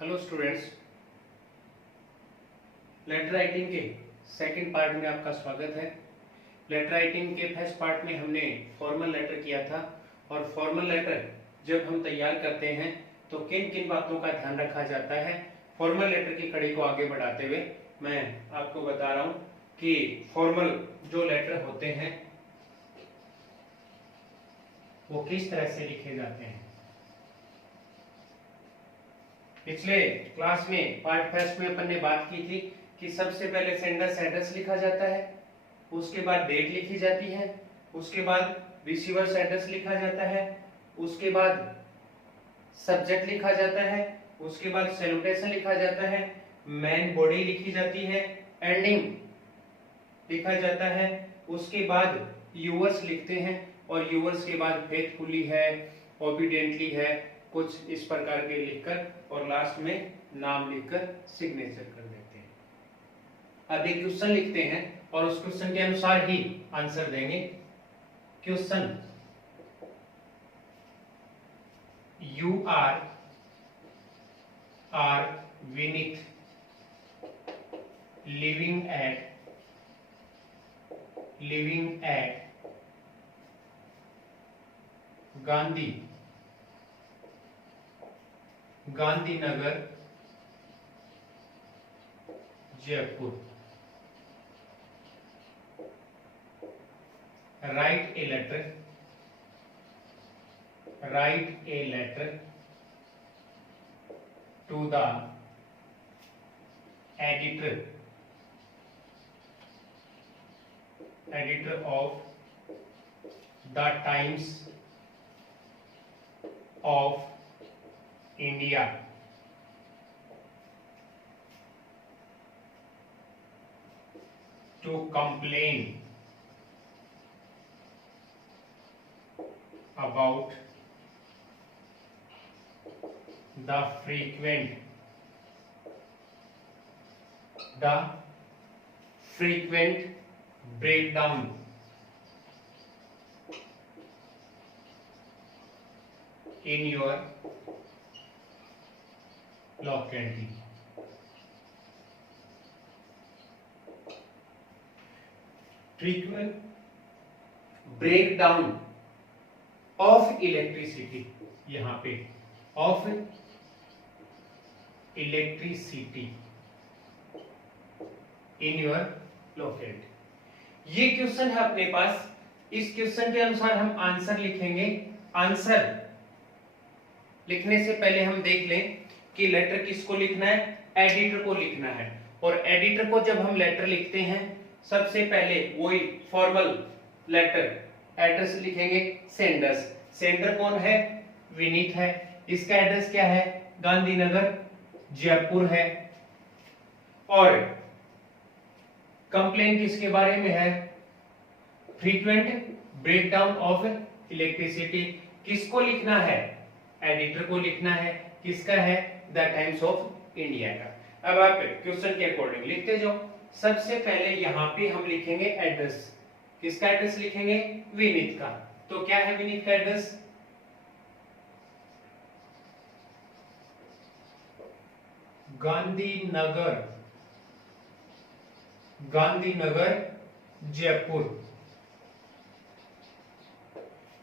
Hello students, letter writing के second part में आपका स्वागत है। लेटर राइटिंग के फर्स्ट पार्ट में हमने फॉर्मल लेटर किया था और फॉर्मल लेटर जब हम तैयार करते हैं तो किन किन बातों का ध्यान रखा जाता है। फॉर्मल लेटर की कड़ी को आगे बढ़ाते हुए मैं आपको बता रहा हूं कि फॉर्मल जो लेटर होते हैं वो किस तरह से लिखे जाते हैं। पिछले क्लास में पार्ट फर्स्ट में अपन ने बात की थी कि सबसे पहले सेंडर्स एड्रेस लिखा जाता है, उसके बाद डेट लिखी जाती है, उसके बाद रिसीवर्स एड्रेस लिखा जाता है, उसके बाद सब्जेक्ट लिखा जाता है, उसके बाद सैल्यूटेशन लिखा जाता है, मेन बॉडी लिखी जाती है, एंडिंग लिखा जाता है, उसके बाद यूवर्स लिखते हैं और यूवर्स के बाद फेथफुली है, ओबीडियंटली है, कुछ इस प्रकार के लिखकर और लास्ट में नाम लिखकर सिग्नेचर कर देते हैं। अब एक क्वेश्चन लिखते हैं और उस क्वेश्चन के अनुसार ही आंसर देंगे। Question, you are Vineet living at Gandhinagar Jaipur. Write a letter to the editor of the Times of India to complain about the frequent breakdown in your locality. Frequent breakdown of electricity, यहाँ पे of electricity in your locality। ये question है अपने पास। इस question के अनुसार हम answer लिखेंगे। आंसर लिखने से पहले हम देख लें कि लेटर किसको लिखना है, एडिटर को लिखना है। और एडिटर को जब हम लेटर लिखते हैं सबसे पहले वही फॉर्मल लेटर एड्रेस लिखेंगे, सेंडर्स। सेंडर कौन है, विनीत है। इसका एड्रेस क्या है, गांधीनगर जयपुर है। और कंप्लेन किसके बारे में है, फ्रीक्वेंट ब्रेकडाउन ऑफ इलेक्ट्रिसिटी। किसको लिखना है, एडिटर को लिखना है। किसका है, द टाइम्स ऑफ इंडिया का। अब आप क्वेश्चन के अकॉर्डिंग लिखते जाओ। सबसे पहले यहां पे हम लिखेंगे एड्रेस। किसका एड्रेस लिखेंगे, विनीत का। तो क्या है विनीत का एड्रेस, गांधीनगर जयपुर।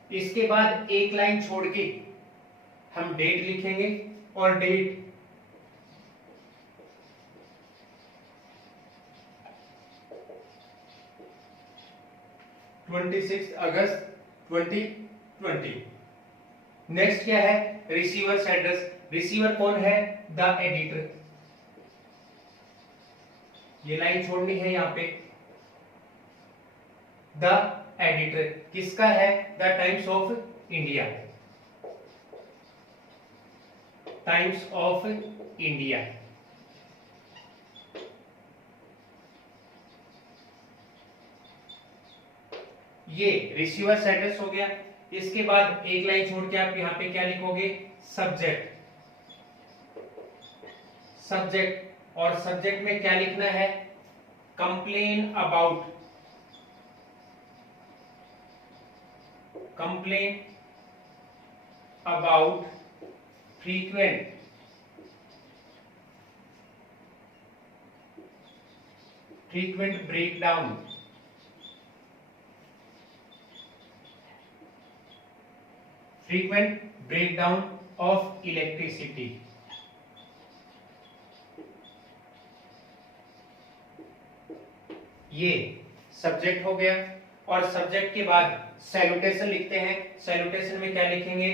इसके बाद एक लाइन छोड़ के हम डेट लिखेंगे और डेट 26 अगस्त 2020। नेक्स्ट क्या है, रिसीवर्स एड्रेस। रिसीवर कौन है, द एडिटर। ये लाइन छोड़नी है यहाँ पे, द एडिटर। किसका है, the times of India, times of India. ये रिसीवर्स एड्रेस हो गया। इसके बाद एक लाइन छोड़ के आप यहाँ पे क्या लिखोगे, सब्जेक्ट। और सब्जेक्ट में क्या लिखना है, complain about frequent frequent breakdown of electricity. ये सब्जेक्ट हो गया। और सब्जेक्ट के बाद सैल्यूटेशन लिखते हैं। सैल्यूटेशन में क्या लिखेंगे,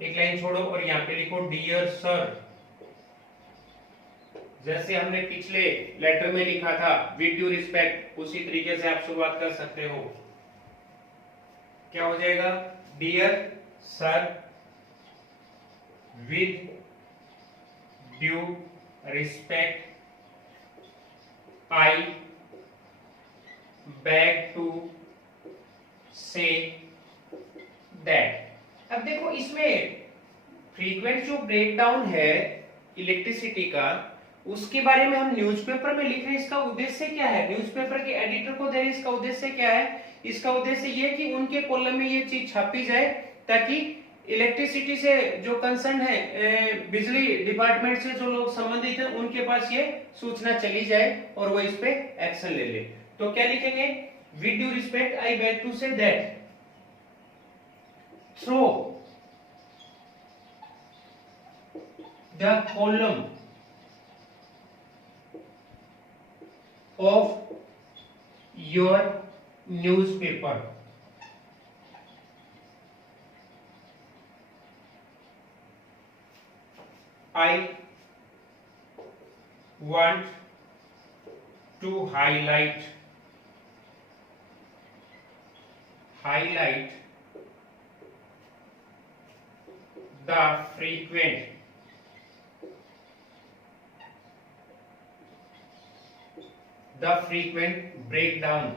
एक लाइन छोड़ो और यहाँ पे लिखो डियर सर। जैसे हमने पिछले लेटर में लिखा था विद ड्यू रिस्पेक्ट, उसी तरीके से आप शुरुआत कर सकते हो। क्या हो जाएगा, dear sir with due respect I beg to say that. अब देखो इसमें फ्रीक्वेंट जो ब्रेकडाउन है इलेक्ट्रिसिटी का, उसके बारे में हम न्यूज़पेपर में लिख रहे हैं। इसका उद्देश्य क्या है, न्यूज़पेपर के एडिटर को दे रहे हैं, इसका उद्देश्य क्या है, इसका उद्देश्य ये कि उनके कॉलम में ये चीज छापी जाए ताकि इलेक्ट्रिसिटी से जो कंसर्न है, बिजली डिपार्टमेंट से जो लोग संबंधित हैं, उनके पास ये सूचना चली जाए और वो इस पे एक्शन ले ले। तो क्या लिखेंगे, with due respect I beg to say that through the column of your newspaper I want to highlight the frequent breakdown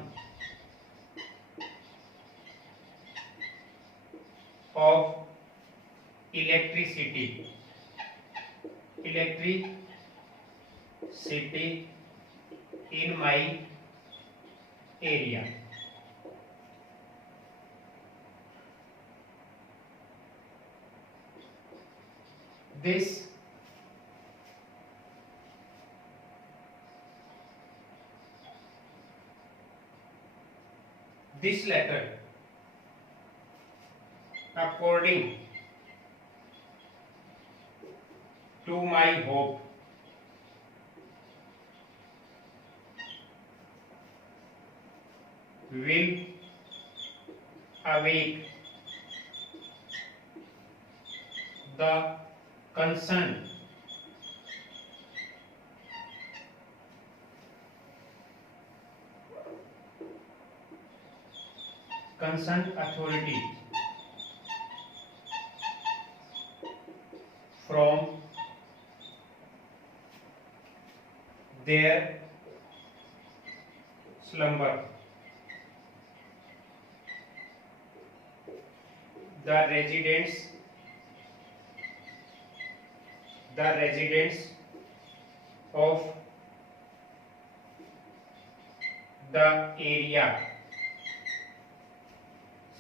of electricity in my area. This letter, according to my hope, will awake the concerned authority from their slumber. The residents of the area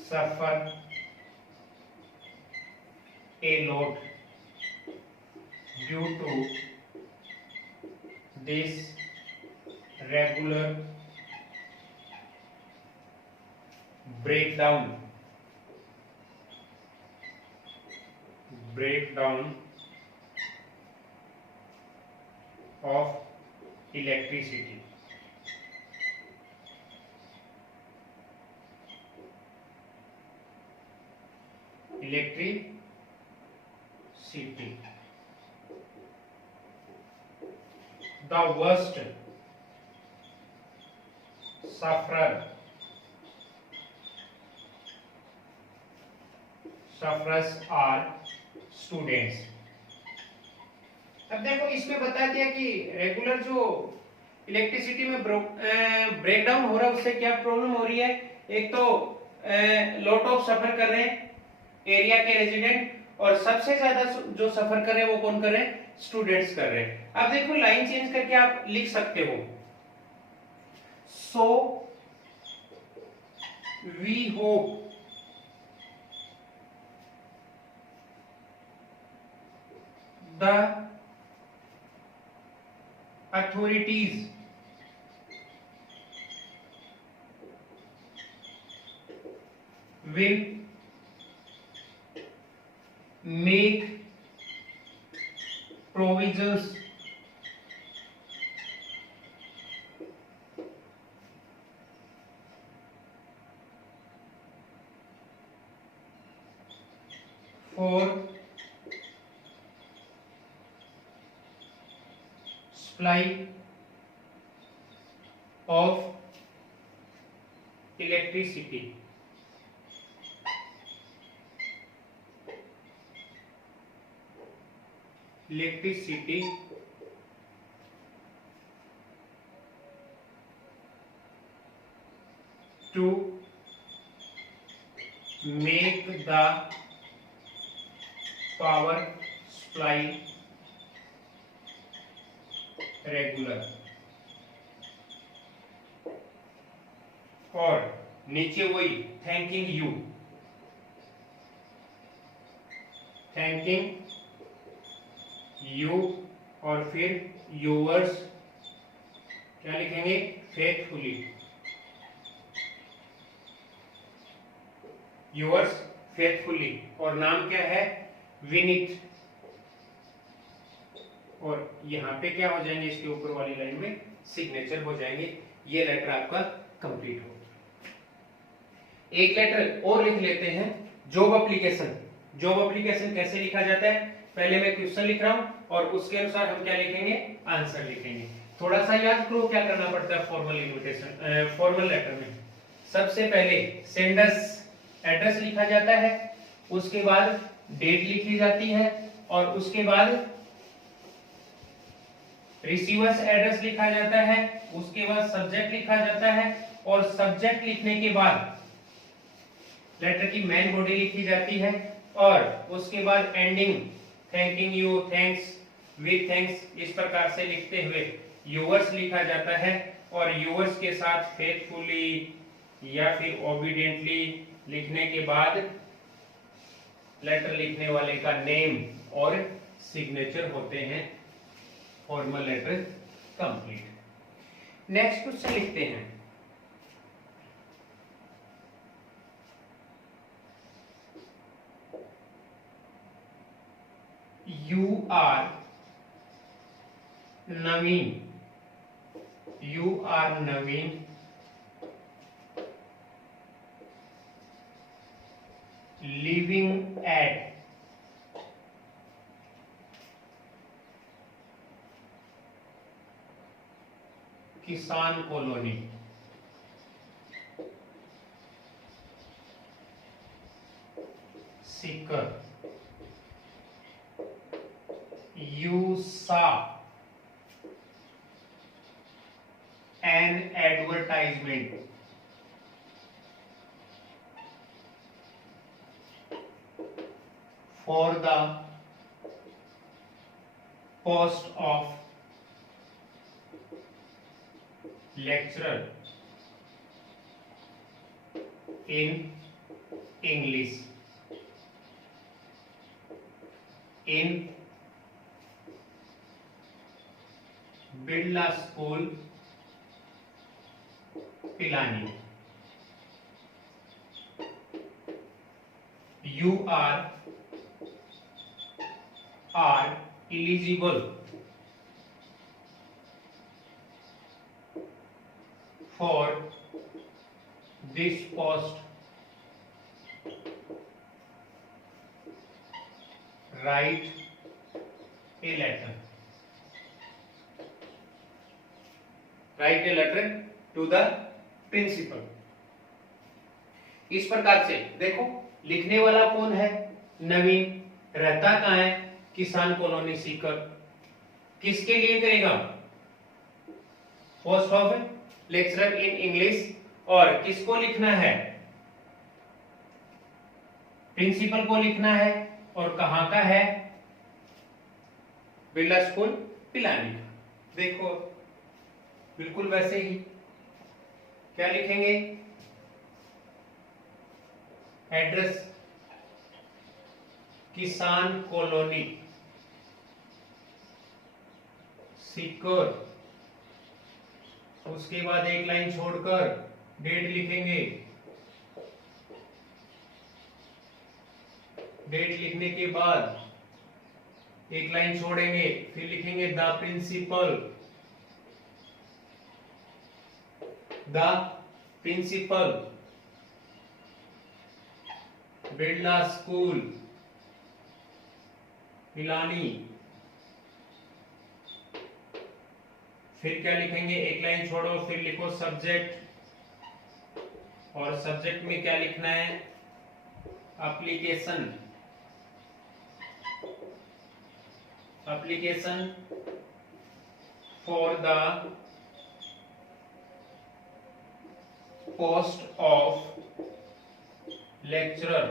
suffer a lot due to this regular breakdown of electricity. The worst sufferers are students. अब देखो इसमें बता दिया कि regular जो electricity में breakdown हो रहा है उससे क्या प्रॉब्लम हो रही है। एक तो लॉट ऑफ सफर कर रहे हैं एरिया के रेजिडेंट, और सबसे ज्यादा जो सफर कर रहे हैं वो कौन कर रहे हैं, स्टूडेंट्स कर रहे हैं। अब देखो लाइन चेंज करके आप लिख सकते हो, so we hope the authorities will make provisions for supply of electricity to make the power supply regular. और नीचे वही थैंकिंग यू और फिर यूवर्स क्या लिखेंगे, फेथफुली, यूवर्स फेथफुली, और नाम क्या है, विनीत। और यहां पे क्या हो जाएंगे, इसके ऊपर वाली लाइन में सिग्नेचर हो जाएंगे। ये लेटर आपका कंप्लीट हो। एक लेटर और लिख लेते हैं, जॉब एप्लीकेशन। जॉब एप्लीकेशन कैसे लिखा जाता है, पहले मैं क्वेश्चन लिख रहा हूं और उसके अनुसार हम क्या लिखेंगे, आंसर लिखेंगे। थोड़ा सा याद करो क्या करना पड़ता है फॉर्मल लेटर में। सबसे पहले सेंडर्स एड्रेस लिखा जाता है, उसके बाद डेट लिखी जाती है, और उसके बाद रिसीवर्स एड्रेस लिखा जाता है, उसके बाद सब्जेक्ट लिखा जाता है, और सब्जेक्ट लिखने के बाद लेटर की मेन बॉडी लिखी जाती है, और उसके बाद ending thanking you, thanks, with thanks, इस प्रकार से लिखते हुए यूवर्स लिखा जाता है। और यूवर्स के साथ फेथफुली या फिर ओबीडियंटली लिखने के बाद लेटर लिखने वाले का नेम और सिग्नेचर होते हैं। Formal letter complete. Next question लिखते हैं, you are Naveen living at Kisan colony, Sikar. You saw an advertisement for the post of lecturer in English in Birla school Pilani. You are eligible for this post. Write a letter. Write a letter to the principal. इस प्रकार से देखो, लिखने वाला कौन है, नवीन। रहता कहाँ है, किसान कॉलोनी सीकर। किसके लिए करेगा, post of lecturer in English. और किसको लिखना है, प्रिंसिपल को लिखना है। और कहाँ का है, बिरला स्कूल पिलानी का। देखो बिल्कुल वैसे ही क्या लिखेंगे, एड्रेस किसान कॉलोनी सीकर, उसके बाद एक लाइन छोड़कर डेट लिखेंगे डेट लिखने के बाद एक लाइन छोड़ेंगे, फिर लिखेंगे the principal, the principal Birla school Pilani. फिर क्या लिखेंगे, एक लाइन छोड़ो, फिर लिखो सब्जेक्ट, और सब्जेक्ट में क्या लिखना है, application, application for the post of lecturer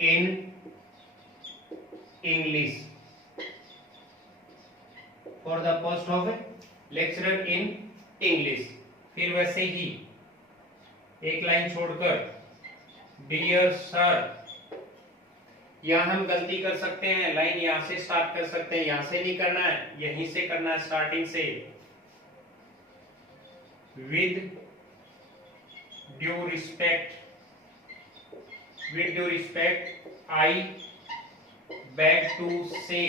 in English, for the post of lecturer in English. फिर वैसे ही एक लाइन छोड़कर डियर सर, यहां हम गलती कर सकते हैं, लाइन यहां से स्टार्ट कर सकते हैं, यहां से नहीं करना है, यहीं से करना है, स्टार्टिंग से। With due respect, with due respect, I beg to say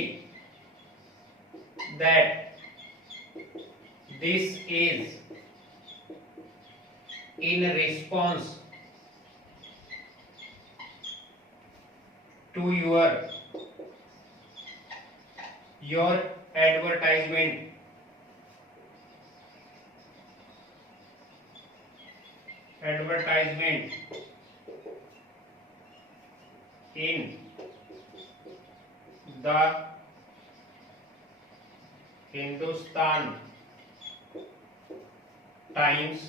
that this is in response to your advertisement in the Hindustan Times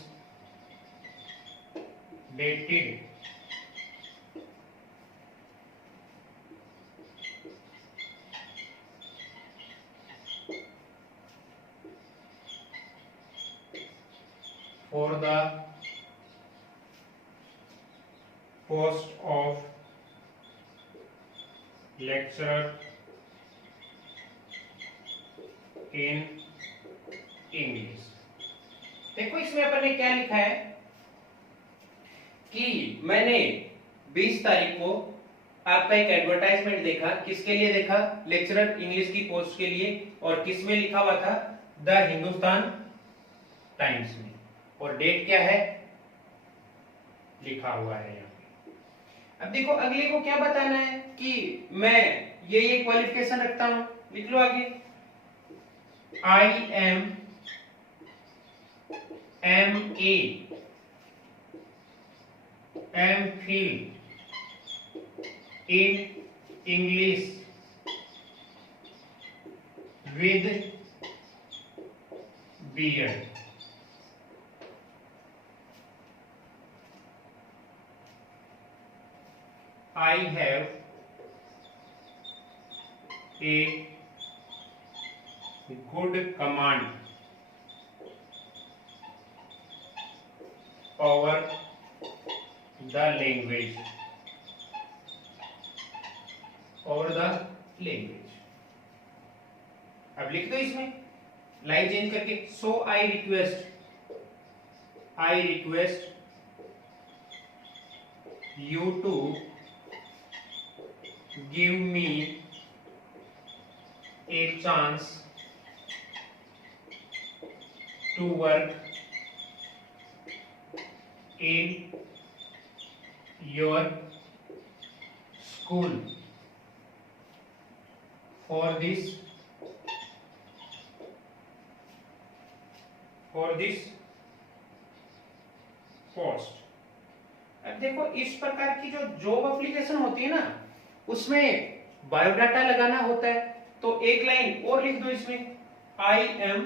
dated 4 the post of lecturer in English। देखो इसमें अपन ने क्या लिखा है कि मैंने 20 तारीख को आपका एक एडवर्टाइजमेंट देखा, किसके लिए देखा, लेक्चरर इंग्लिश की पोस्ट के लिए, और किस में लिखा हुआ था, द हिंदुस्तान टाइम्स में, और डेट क्या है लिखा हुआ है यहाँ पे। अब देखो अगले को क्या बताना है कि मैं ये क्वालिफिकेशन रखता हूं, लिख लो आगे, I am a MPhil in English with beard। I have a good command over the language, over the language। अब लिख दो इसमें लाइन चेंज करके, so I request you to give me a chance to work in your school for this post। अब देखो इस प्रकार की जो जॉब एप्लीकेशन होती है ना, उसमें बायोडाटा लगाना होता है, तो एक लाइन और लिख दो इसमें, I am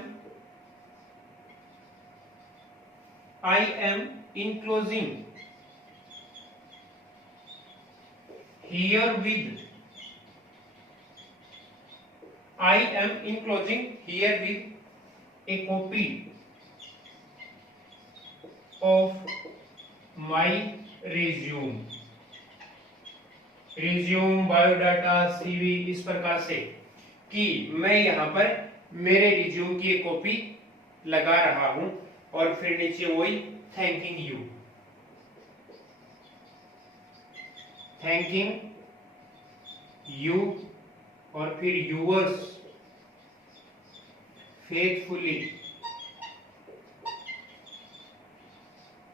enclosing herewith a copy of my resume, biodata, CV, इस प्रकार से कि मैं यहाँ पर मेरे रिज्यूम की एक कॉपी लगा रहा हूं, और फिर नीचे वही थैंकिंग यू। थैंकिंग यू और फिर यूअर्स फेथफुली,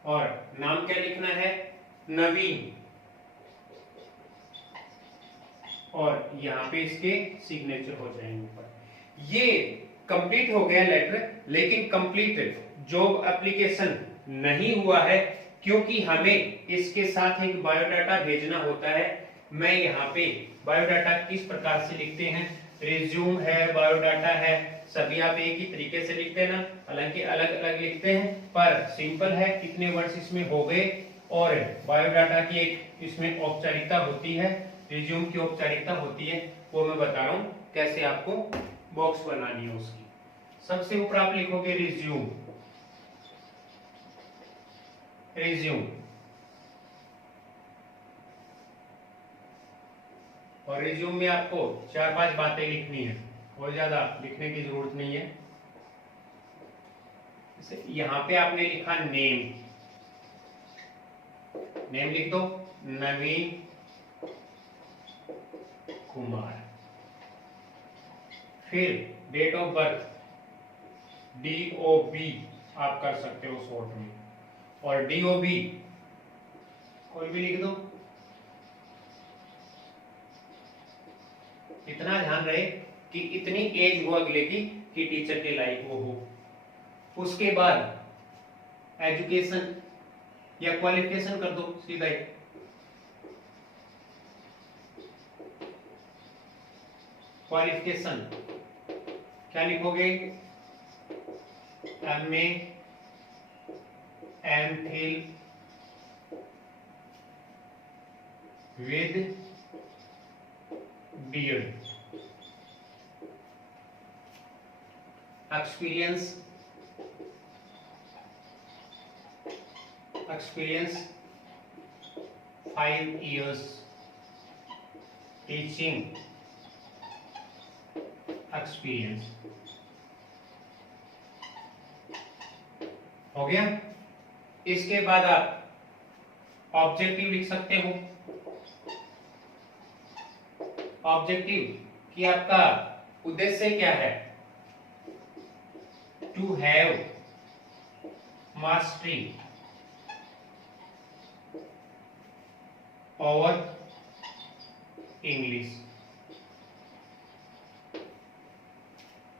और नाम क्या लिखना है, नवीन, और यहां पे इसके सिग्नेचर हो जाएंगे ऊपर। ये कंप्लीट हो गया लेटर, लेकिन कंप्लीट जॉब एप्लीकेशन नहीं हुआ है, क्योंकि हमें इसके साथ एक बायोडाटा भेजना होता है। मैं यहाँ पे बायोडाटा किस प्रकार से लिखते हैं, रिज्यूम है, बायोडाटा है, सभी आप एक ही तरीके से लिखते हैं ना, हालांकि अलग अलग लिखते हैं, पर सिंपल है, कितने वर्ड्स इसमें हो गए। और बायोडाटा की एक इसमें औपचारिकता होती है, रिज्यूम की औपचारिकता होती है, वो मैं बता रहा हूँ कैसे आपको बॉक्स बनानी है उसकी। सबसे ऊपर आप लिखोगे रिज्यूम, रिज्यूम, और रिज्यूम में आपको 4-5 बातें लिखनी है, और ज्यादा लिखने की जरूरत नहीं है। यहां पे आपने लिखा नेम, नेम लिख दो, नवीन कुमार। फिर डेट ऑफ बर्थ DOB आप कर सकते हो शॉर्ट में, और DOB कोई भी लिख दो। इतना ध्यान रहे कि इतनी एज हो अगले की कि टीचर के लायक वो हो। उसके बाद एजुकेशन या क्वालिफिकेशन कर दो सीधा ही, क्वालिफिकेशन क्या लिखोगे, MA, MPhil with beard, experience 5 years teaching experience। हो गया। इसके बाद आप ऑब्जेक्टिव लिख सकते हो। ऑब्जेक्टिव कि आपका उद्देश्य क्या है, to have mastery over English.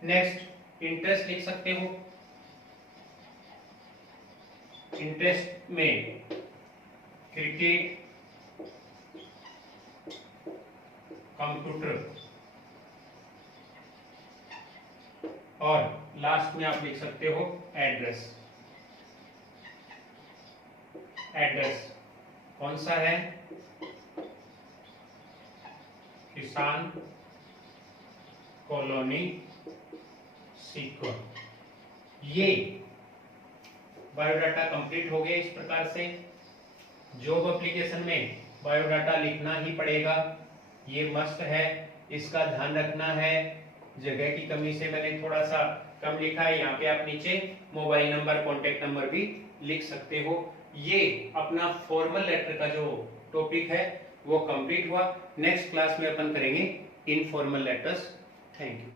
Next interest लिख सकते हो, इंटरेस्ट में क्रिकेट, कंप्यूटर, और लास्ट में आप लिख सकते हो एड्रेस। एड्रेस कौन सा है, किसान कॉलोनी सीकर। ये बायोडाटा कंप्लीट हो गया। इस प्रकार से जॉब एप्लीकेशन में बायोडाटा लिखना ही पड़ेगा, ये मस्ट है, इसका ध्यान रखना है। जगह की कमी से मैंने थोड़ा सा कम लिखा है, यहाँ पे आप नीचे मोबाइल नंबर, कॉन्टेक्ट नंबर भी लिख सकते हो। ये अपना फॉर्मल लेटर का जो टॉपिक है वो कंप्लीट हुआ। नेक्स्ट क्लास में अपन करेंगे इनफॉर्मल लेटर्स। Thank you.